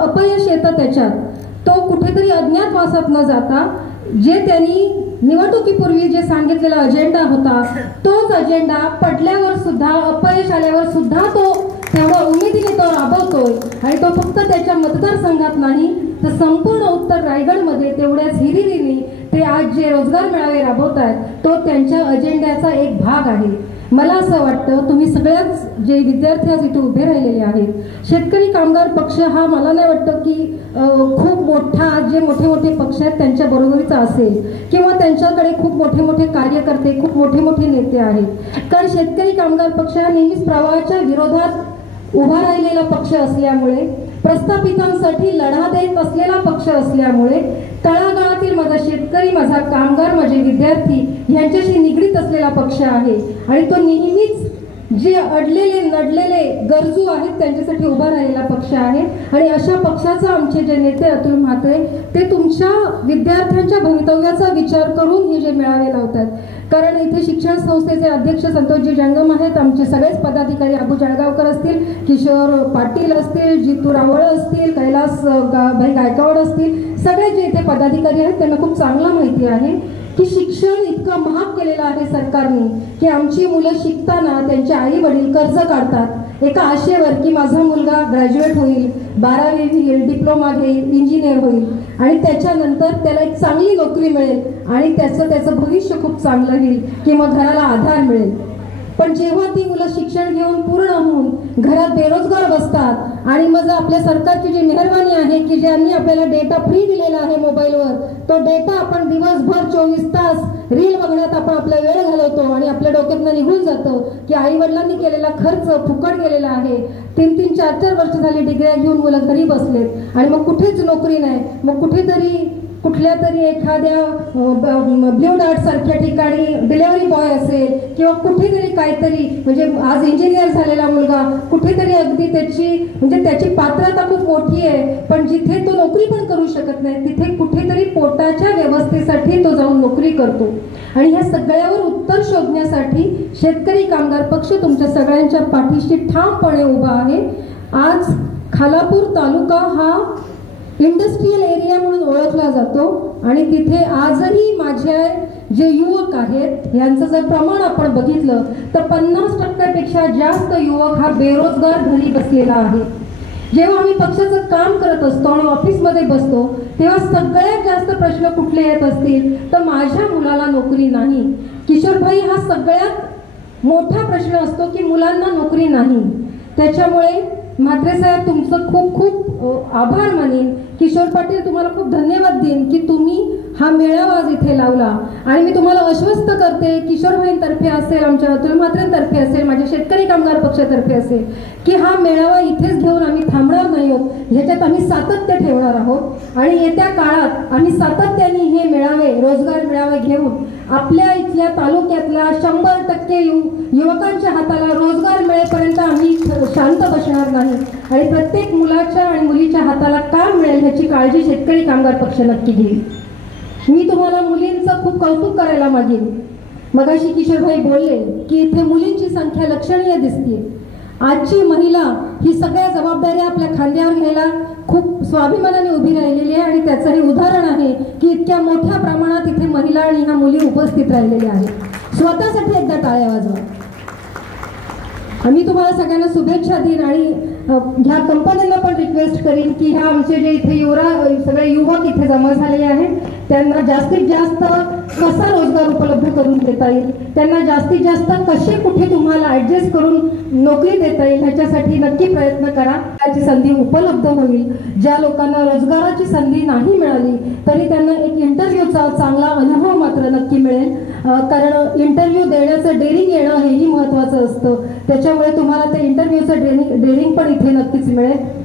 अपयश येतं त्याच्यात, तो कुठेतरी अज्ञातवासात न जाता जे त्यांनी निवडणुकीपूर्वी जे सांगितलेला अजेंडा होता तोच अजेंडा पडल्यावर सुद्धा, अपयश आल्यावर सुद्धा तो तेवढा उमेदीने तो राबवतोय. आणि तो फक्त त्याच्या मतदारसंघात नाही तर संपूर्ण उत्तर रायगडमध्ये तेवढ्याच हिरिरीने ते आज जे रोजगार मेळावे राबवत आहेत तो त्यांच्या अजेंड्याचा एक भाग आहे. मला असं वाटतं तुम्ही सगळ्याच जे विद्यार्थी आज इथे उभे राहिलेले आहेत, शेतकरी कामगार पक्ष हा मला नाही वाटतं की खूप मोठा जे मोठे मोठे पक्ष आहेत त्यांच्या बरोबरीचा असेल किंवा त्यांच्याकडे खूप मोठे मोठे कार्यकर्ते, खूप मोठे मोठे नेते आहेत. कारण शेतकरी कामगार पक्ष हा नेहमीच प्रवाहाच्या विरोधात उभा राहिलेला पक्ष असल्यामुळे, प्रस्थापितांसाठी लढा देत असलेला पक्ष असल्यामुळे, तळागाळातील माझा शेतकरी, माझा कामगार, माझे विद्यार्थी यांच्याशी निगडीत असलेला पक्ष आहे. आणि तो नेहमीच जे अडलेले नडलेले गरजू आहेत त्यांच्यासाठी उभा राहिलेला पक्ष आहे. आणि अशा पक्षाचा आमचे जे नेते अतुल म्हात्रे ते तुमच्या विद्यार्थ्यांच्या भवितव्याचा विचार करून हे जे मेळावे लावतात. कारण इथे शिक्षण संस्थेचे अध्यक्ष संतोषजी जंगम आहेत, आमचे सगळेच पदाधिकारी, अबू जळगावकर असतील, किशोर पाटील असतील, जितू रावळ असतील, कैलास भाई गायकवाड असतील, सगळे जे इथे पदाधिकारी आहेत त्यांना खूप चांगला माहिती आहे की शिक्षण इतकं महाग केलेलं आहे सरकारने की आमची मुलं शिकताना त्यांचे आई वडील कर्ज काढतात एका आशेवर की माझा मुलगा ग्रॅज्युएट होईल, 12वी होईल, डिप्लोमा घेईल, इंजिनियर होईल आणि त्याच्यानंतर त्याला एक चांगली नोकरी मिळेल आणि त्याचं भविष्य खूप चांगलं होईल किंवा घराला आधार मिळेल. पण जेव्हा ती मुलं शिक्षण घेऊन पूर्ण होऊन घरात बेरोजगार बसतात आणि मग आपल्या सरकारची जी मेहरबानी आहे की ज्यांनी आपल्याला डेटा फ्री दिलेला आहे मोबाईलवर, तो डेटा आपण दिवसभर 24 तास रील बघण्यात आपण आपला वेळ घालवतो आणि आपल्या डोक्यातनं निघून जातो की आई वडिलांनी केलेला खर्च फुकट गेलेला आहे. 3-3, 4-4 वर्ष झाली डिग्र्या घेऊन मुलं घरी बसलेत आणि मग कुठेच नोकरी नाही. मग कुठेतरी कुठल्या तरी एखाद्या ब्ल्यू डार्ट सारख्या ठिकाणी डिलेव्हरी बॉय असेल किंवा कुठेतरी काहीतरी, म्हणजे आज इंजिनियर झालेला मुलगा कुठेतरी अगदी त्याची पात्रता खूप मोठी आहे पण जिथे तो नोकरी पण करू शकत नाही तिथे कुठेतरी पोटाच्या व्यवस्थेसाठी तो जाऊन नोकरी करतो. आणि ह्या सगळ्यावर उत्तर शोधण्यासाठी शेतकरी कामगार पक्ष तुमच्या सगळ्यांच्या पाठीशी ठामपणे उभा आहे. आज खालापूर तालुका हा इंडस्ट्रियल एरिया म्हणून ओळखला जातो आणि तिथे आजही माझे जे युवक आहेत यांचं जर प्रमाण आपण बघितलं तर 50% जास्त युवक हा बेरोजगार घरी बसलेला आहे. जेव्हा आम्ही पक्षाचं काम करत असतो आणि ऑफिसमध्ये बसतो तेव्हा सगळ्यात जास्त प्रश्न कुठले येत असतील तर माझ्या मुलाला नोकरी नाही. किशोरभाई हा सगळ्यात मोठा प्रश्न असतो की मुलांना नोकरी नाही. त्याच्यामुळे म्हात्रे साहेब तुमचं खूप खूप आभार मानेन. किशोर पाटील तुम्हाला खूप धन्यवाद देईन की तुम्ही हा मेळावा आज इथे लावला. आणि मी तुम्हाला आश्वस्त करते किशोरभाईंतर्फे असेल, आमच्या अतुल म्हात्रेंतर्फे असेल, माझ्या शेतकरी कामगार पक्षातर्फे असेल की हा मेळावा इथेच घेऊन आम्ही थांबणार नाही आहोत, ह्याच्यात आम्ही सातत्य ठेवणार आहोत. आणि येत्या काळात आम्ही सातत्याने हे मेळावे, रोजगार मेळावे घेऊन आपल्या इथल्या तालुक्यातल्या 100% युवकांच्या हाताला रोजगार मिळेपर्यंत आम्ही शांत बसणार नाही आणि प्रत्येक मुलाच्या आणि मुलीच्या हाताला काम मिळेल ह्याची काळजी शेतकरी कामगार पक्ष नक्की घेईल. मी तुम्हाला मुलींचं खूप कौतुक करायला मागेन. मगाशी किशोरभाई बोलले की इथे मुलींची संख्या लक्षणीय दिसते. आजची महिला ही सगळ्या जबाबदाऱ्या आपल्या खांद्यावर घ्यायला खूप स्वाभिमानाने उभी राहिलेली आहे आणि त्याचं हे उदाहरण आहे की इतक्या मोठ्या प्रमाणात इथे महिला आणि ह्या मुली उपस्थित राहिलेल्या आहेत. स्वतःसाठी एकदा टाळ्या वाजवा. आम्ही तुम्हाला सगळ्यांना शुभेच्छा देईन आणि ह्या कंपन्यांना पण रिक्वेस्ट करीन की ह्या आमचे जे इथे सगळे युवक इथे जमा झालेले आहेत त्यांना जास्तीत जास्त कसा रोजगार उपलब्ध करून देता येईल, त्यांना जास्तीत जास्त कसे कुठे तुम्हाला ऍडजस्ट करून नोकरी देता येईल ह्याच्यासाठी नक्की प्रयत्न करा. त्याची संधी उपलब्ध होईल. ज्या लोकांना रोजगाराची संधी नाही मिळाली तरी त्यांना एक इंटरव्ह्यूचा चांगला अनुभव मात्र नक्की मिळेल. कारण इंटरव्ह्यू देण्याचं डेअरिंग येणं हेही महत्त्वाचं असतं. त्याच्यामुळे तुम्हाला ते इंटरव्ह्यूचं डेअरिंग पण इथे नक्कीच मिळेल.